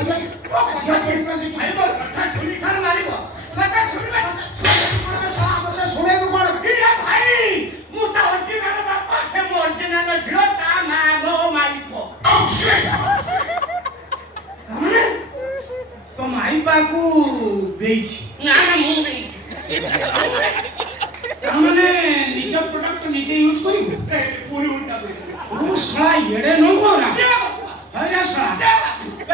କଥା ଶୁଣି ସାର ମାରିବ କଥା ଶୁଣିବା ଶୁଣେଇବୁ କଣ ଭାଇ ମୁଁ ତା ଅରିଜିନାଲ ବାପା ସେ ମୋ ଅରିଜିନାଲ ଝିଅ ତା ମା ମୋ ମାଇପ ମାନେ ତୋ ମାଇପାକୁ ଦେଇଛି ନା ମୁଁ ଦେଇଛି ତାମାନେ ନିଜ ପ୍ରଡକ୍ଟ ନିଜେ ୟୁଜ କରିବୁ ପୁରୀ ଉଲ୍ଟା ମୁଁ ଶଳା ଏଡେ ନଙ୍ଗୁ ନା ହଇରା ଶଳା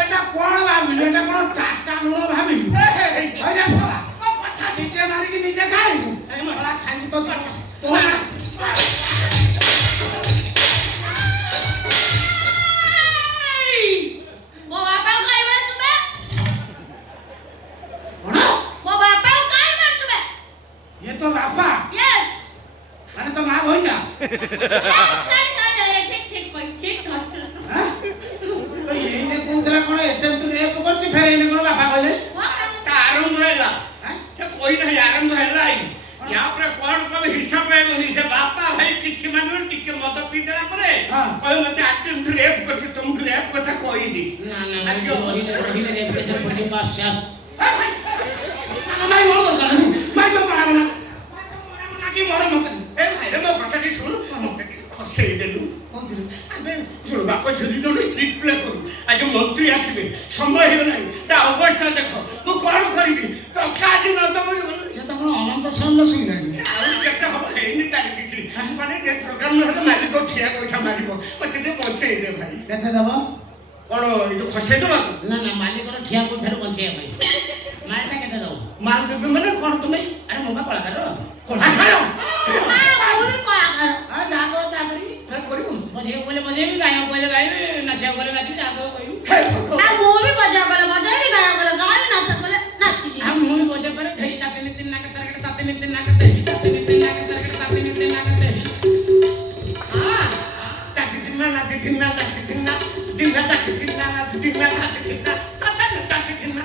ଏଟା କଣ ଭାବିଲୁ ଏଟା କଣ ଟାଟା ଲୁଣ ଭାବିଲୁ ହଇରା ଶଳା କଥା ନିଜେ ମାରିକି ନିଜେ ଖାଇବୁ ଶଳା ଖାଇକି ତ ମୋ ବାପା କାଇ ମାରୁଛେ କଣ ମୋ ବାପା କାଇ ମାରୁଛେ ये तो बापा यस माने तो मां होइना ठीक हां तो येने कोनतरा कोन अटेम्प्ट रेप करछि फेर येने कोन बापा कहले आरंभ हैला के कोई नहीं आरंभ हैला यहाँ पर कौन कब हिसाब है नहीं से बापा भाई किछि मानवर टिके मत पी देला परे कोई मते अटेम्प्ट रेप करछि तुम रेप कथा कोई नहीं ना रोहिणी रेप केस पड़छि पास श्यास माई मोर कर माई तो मारा ना की मोर मत ए भाई रे मो कथा की सुन मते खसेई देलु अबे सुन बापा छुरी दोन स्ट्रीट प्ले करू आज मंत्री आसीबे समय हे नाही ता अवस्था देखो मु कोन करिबी तो काजी न तो से तो कोन अनंत सामने सुइला आउ केते हम हेनी तारी किछि माने जे प्रोग्राम न हले मालिक ठिया गोठा मारिबो मते दे पहुंचे दे भाई केते दबा कोन ए जो खसेई दबा ना मालिक रो ठिया कोठार बंचे भाई मालटा केते दो माल देबे माने कोन तुमे अरे मोबा कलाकार कलाकार वो भी कलाकार हां जागो ताकरी काय करिबो मजे भी गाय बोले गायबे नाचे बोले नाची जागो करियो आ वो भी बजा भी गाया गला गाय भी नाच गले नाची हम मुई बजे पर धई ताते नितिन नाक तरकट ताते नितिन नाक दही ताते नितिन नाक तरकट ताते नितिन नाक दही हां ताते दिना ताते दिना ताते दिना दिना ताते दिना दिना ताते दिना ताते दिना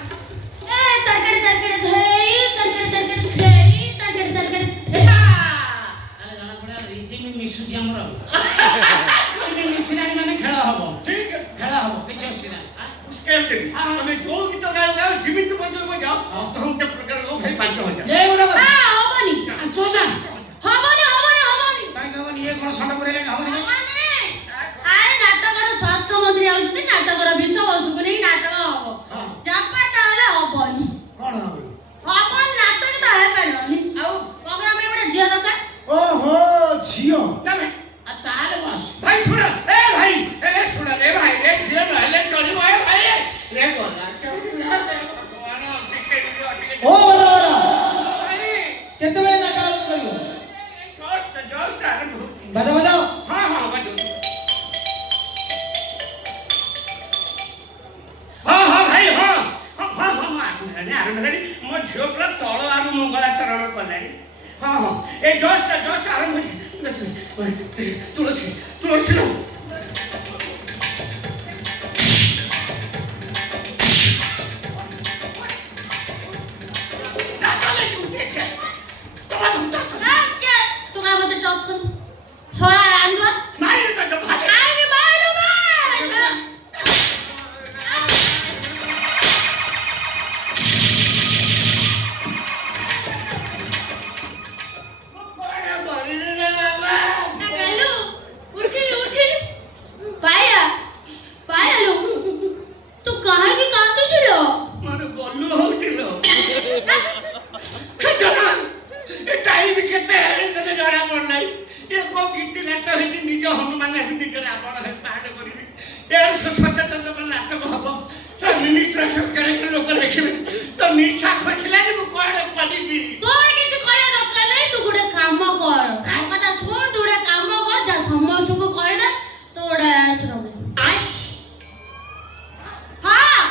ए तरकड़ धई तरकड़ खेई तरकड़ अरे जाना पड़ा रीति में मिसु जी हमरो रीति मिसरानी माने खेल हबो ठीक है खेल हबो किछ असिना उसके दे हमें जो गीत गाओ जिमित बजाओ तो हम के प्रकार को भाई 5000 ये उडा हां होबनी चोसा होबनी काई दबन ये कोन सट परे ले हबनी आरे नाटकर स्वास्थ्य मंत्री आउछथि नाटकर विश्व वसुको नै नाटक हबो चापाटा हले होबनी कोन हबो होबन नाटक त हे परनी आउ प्रोग्राम में बडा जियो दरकार ओहो जियो तमे आ ताले बस भाई सुन ए भाई ए सुन रे भाई रे जियो रहले चली भाई भाई रे गोला चला दे भगवान टिके ओ बड़ा भाई केते बेले नाटक आरंभ करियो जस्ट आरंभ होती बजाओ हां बजाओ हां भाई हां आरंभ करी मो झियो पूरा तळ आरु मंगलाचरण कलानी हां ए जस्ट आरंभ होती तुलसी लो तू काय बोलते टॉप कर सोळा रांडवा नाही तो भाई नाही मालूम है गलू उठी पाया लो तू कहां की कांदू छिलो मन गोलू होतिलो ए टाइम केते है तने जणा पड़ नाही ए को गीत नाटक हेति निज हनुमान हेति निज रावण हे पाठ करिवि ए सचेतन पर नाटक हबो तो मिनिस्टर सरकार के लोक देखिबे तो निशा खसला नि मु कोड करिवि तोर किछ कहला दरकार नै तू गुडे काम कर काम कथा सुन तू गुडे काम कर जा समस्त को कह दे तोडे आश्रम हां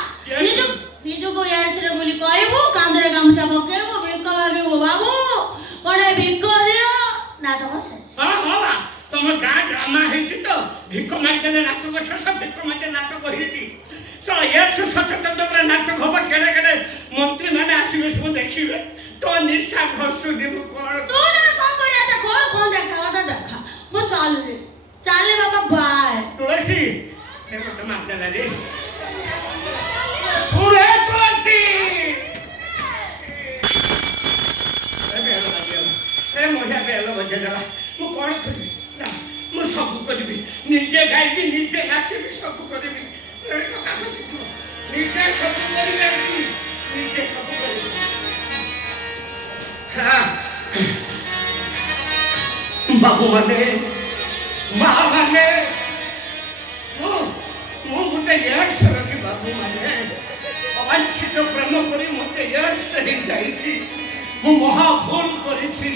निजो को आश्रम बोली कहबो कांदरे गामछा पकेबो भिक मागेबो बाबू कोडे भिक दियो नाटक शेष हां तुम गा ड्रामा हेति तो भिक मागदे नाटक शेष भिक मागदे नाटक हेति सो ये सचेतन पर नाटक हबो केडे केडे मंत्री माने आसीबे सब देखिबे तो निशा घसु देबो कोड तू जरा कोन करिया था कोन देखा मो चाले बाबा बाय तुलसी देखो तुम आते रे ଲଗେଇଦେଲା ମୁଁ କ'ଣ କରିବି ନା ମୁଁ ସବୁ କରିବି ନିଜେ ଗାଇବି ନିଜେ ନାଚିବି ସବୁ କରିବି ନିଜେ ସବୁ କରିବି ନିଜେ ସବୁ କରିବି ବାବୁ ମାନେ ମା ମାନେ ମୁଁ ଗୋଟେ ଏଡ୍ସ ରୋଗୀ ବାବୁ ମାନେ ଅବାଞ୍ଛିତ ପ୍ରେମ କରି ମୋତେ ଏଡ୍ସ ହେଇଯାଇଛି ମୁଁ ମହା ଭୁଲ କରିଛି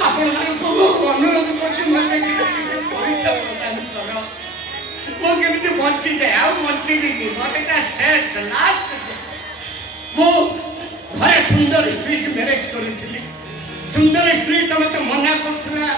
ଆପଣମାନଙ୍କୁ ଅନୁରୋଧ କରୁଛି ମୋତେ କିଛି ପଇସା ପ୍ରଦାନ କର ମୁଁ କେମିତି ବଞ୍ଚିଯାଏ ଆଉ ବଞ୍ଚିବିନି ମୋତେ ଶେଷ ଲାଷ୍ଟ ମୁଁ ଘରେ ସୁନ୍ଦର ସ୍ତ୍ରୀକି ମ୍ୟାରେଜ କରିଥିଲି ସୁନ୍ଦର ସ୍ତ୍ରୀ ତମେ ତ ମନା କରୁଥିଲା